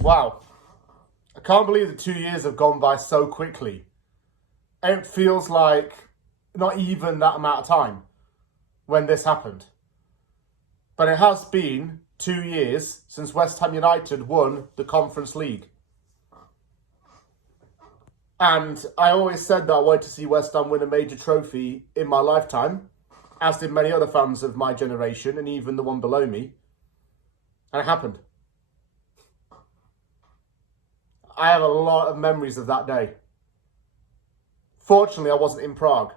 Wow. I can't believe that 2 years have gone by so quickly. It feels like not even that amount of time when this happened. But it has been 2 years since West Ham United won the Conference League. And I always said that I wanted to see West Ham win a major trophy in my lifetime, as did many other fans of my generation and even the one below me. And it happened. I have a lot of memories of that day. Fortunately, I wasn't in Prague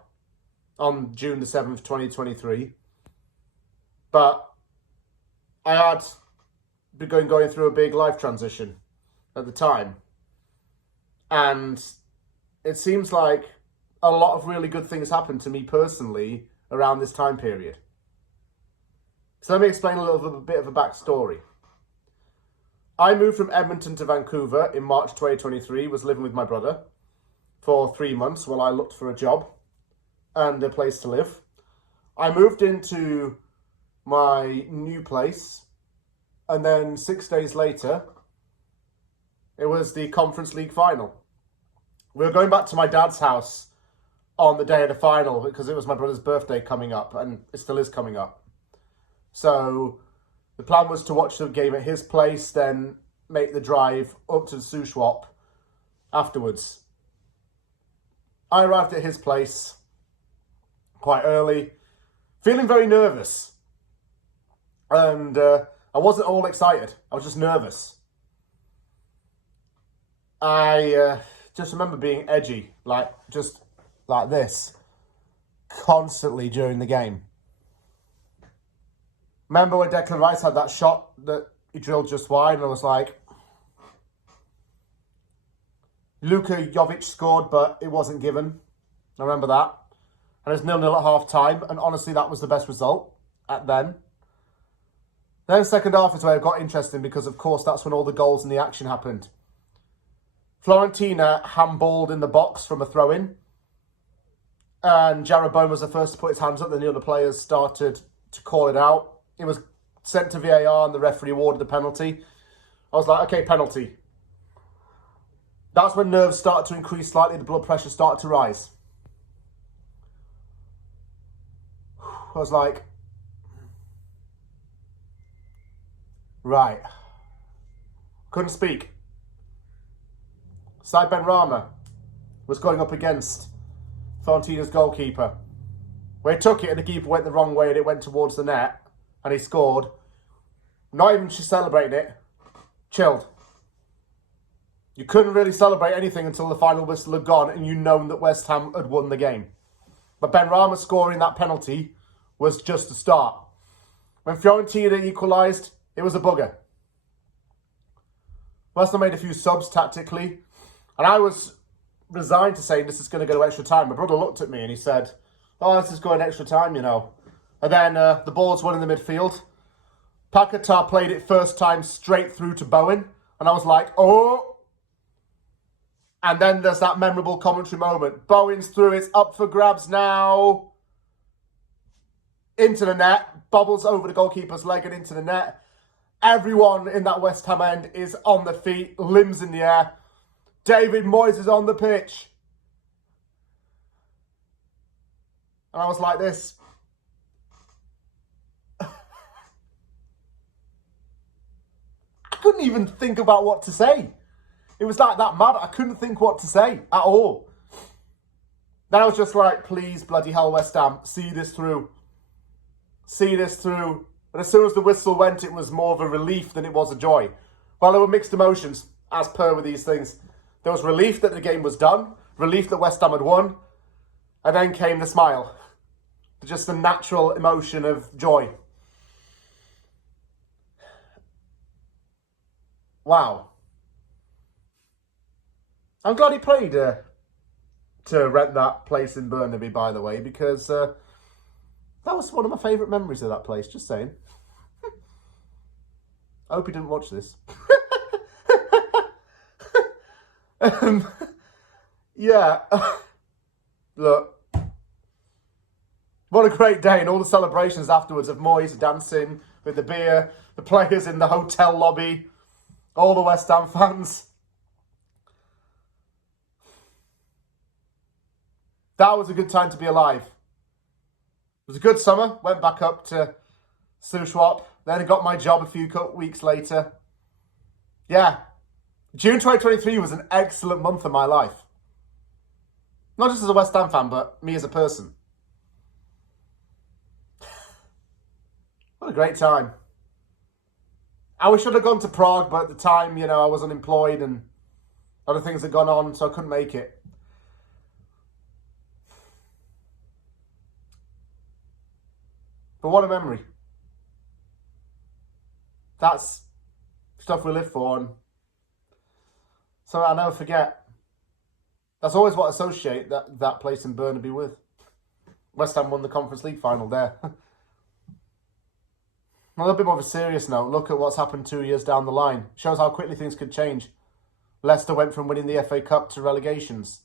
on June the 7th, 2023. But I had been going through a big life transition at the time. And it seems like a lot of really good things happened to me personally around this time period. So let me explain a little bit of a backstory. I moved from Edmonton to Vancouver in March 2023, was living with my brother for 3 months while I looked for a job and a place to live. I moved into my new place, and then 6 days later, it was the Conference League final. We were going back to my dad's house on the day of the final because it was my brother's birthday coming up, and it still is coming up. So the plan was to watch the game at his place, then make the drive up to the Shuswap afterwards. I arrived at his place quite early, feeling very nervous. And I wasn't all excited. I was just nervous. I just remember being edgy, just like this, constantly during the game. Remember when Declan Rice had that shot that he drilled just wide, and I was like, Luka Jovic scored, but it wasn't given. I remember that. And it was 0-0 at half time, and honestly, that was the best result at then. Then second half is where it got interesting because, of course, that's when all the goals and the action happened. Fiorentina handballed in the box from a throw-in, and Jarrod Bowen was the first to put his hands up. Then the other players started to call it out. It was sent to VAR and the referee awarded the penalty. I was like, okay, penalty. That's when nerves started to increase slightly. The blood pressure started to rise. I was like, right. Couldn't speak. Said Benrahma was going up against Fiorentina's goalkeeper. Where he took it and the keeper went the wrong way and it went towards the net. And he scored. Not even just celebrating it. Chilled. You couldn't really celebrate anything until the final whistle had gone and you known that West Ham had won the game. But Benrahma scoring that penalty was just the start. When Fiorentina equalised, it was a bugger. West Ham made a few subs tactically. And I was resigned to saying this is going to go to extra time. My brother looked at me and he said, oh, this is going extra time, you know. And then the ball's won in the midfield. Paquetá played it first time straight through to Bowen. And I was like, oh. And then there's that memorable commentary moment. Bowen's through, it's up for grabs now. Into the net. Bobbles over the goalkeeper's leg and into the net. Everyone in that West Ham end is on their feet, limbs in the air. David Moyes is on the pitch. And I was like this. I couldn't even think about what to say. It was like that mad. I couldn't think what to say at all. Then I was just like, please, bloody hell, West Ham, see this through. See this through. And as soon as the whistle went, it was more of a relief than it was a joy. Well, there were mixed emotions, as per with these things. There was relief that the game was done, relief that West Ham had won, and then came the smile. Just the natural emotion of joy. Wow. I'm glad he played to rent that place in Burnaby, by the way, because that was one of my favourite memories of that place, just saying. I hope he didn't watch this. Yeah. Look. What a great day, and all the celebrations afterwards of Moyes dancing with the beer, the players in the hotel lobby. All the West Ham fans. That was a good time to be alive. It was a good summer. Went back up to Suswap. Then I got my job a few weeks later. Yeah. June 2023 was an excellent month of my life. Not just as a West Ham fan, but me as a person. What a great time. I wish I'd have gone to Prague, but at the time, I was unemployed and other things had gone on, so I couldn't make it. But what a memory. That's stuff we live for, and so I'll never forget. That's always what I associate that place in Burnaby with. West Ham won the Conference League final there. A little bit more of a serious note, look at what's happened 2 years down the line. Shows how quickly things could change. Leicester went from winning the FA Cup to relegations.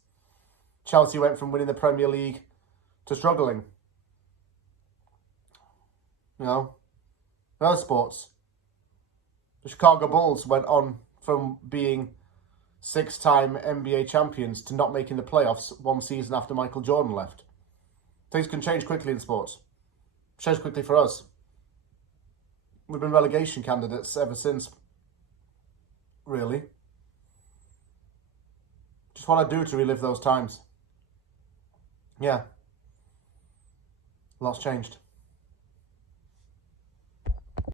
Chelsea went from winning the Premier League to struggling. Other sports. The Chicago Bulls went on from being 6-time NBA champions to not making the playoffs one season after Michael Jordan left. Things can change quickly in sports. Change quickly for us. We've been relegation candidates ever since, really. Just what I do to relive those times. Yeah. Lots changed.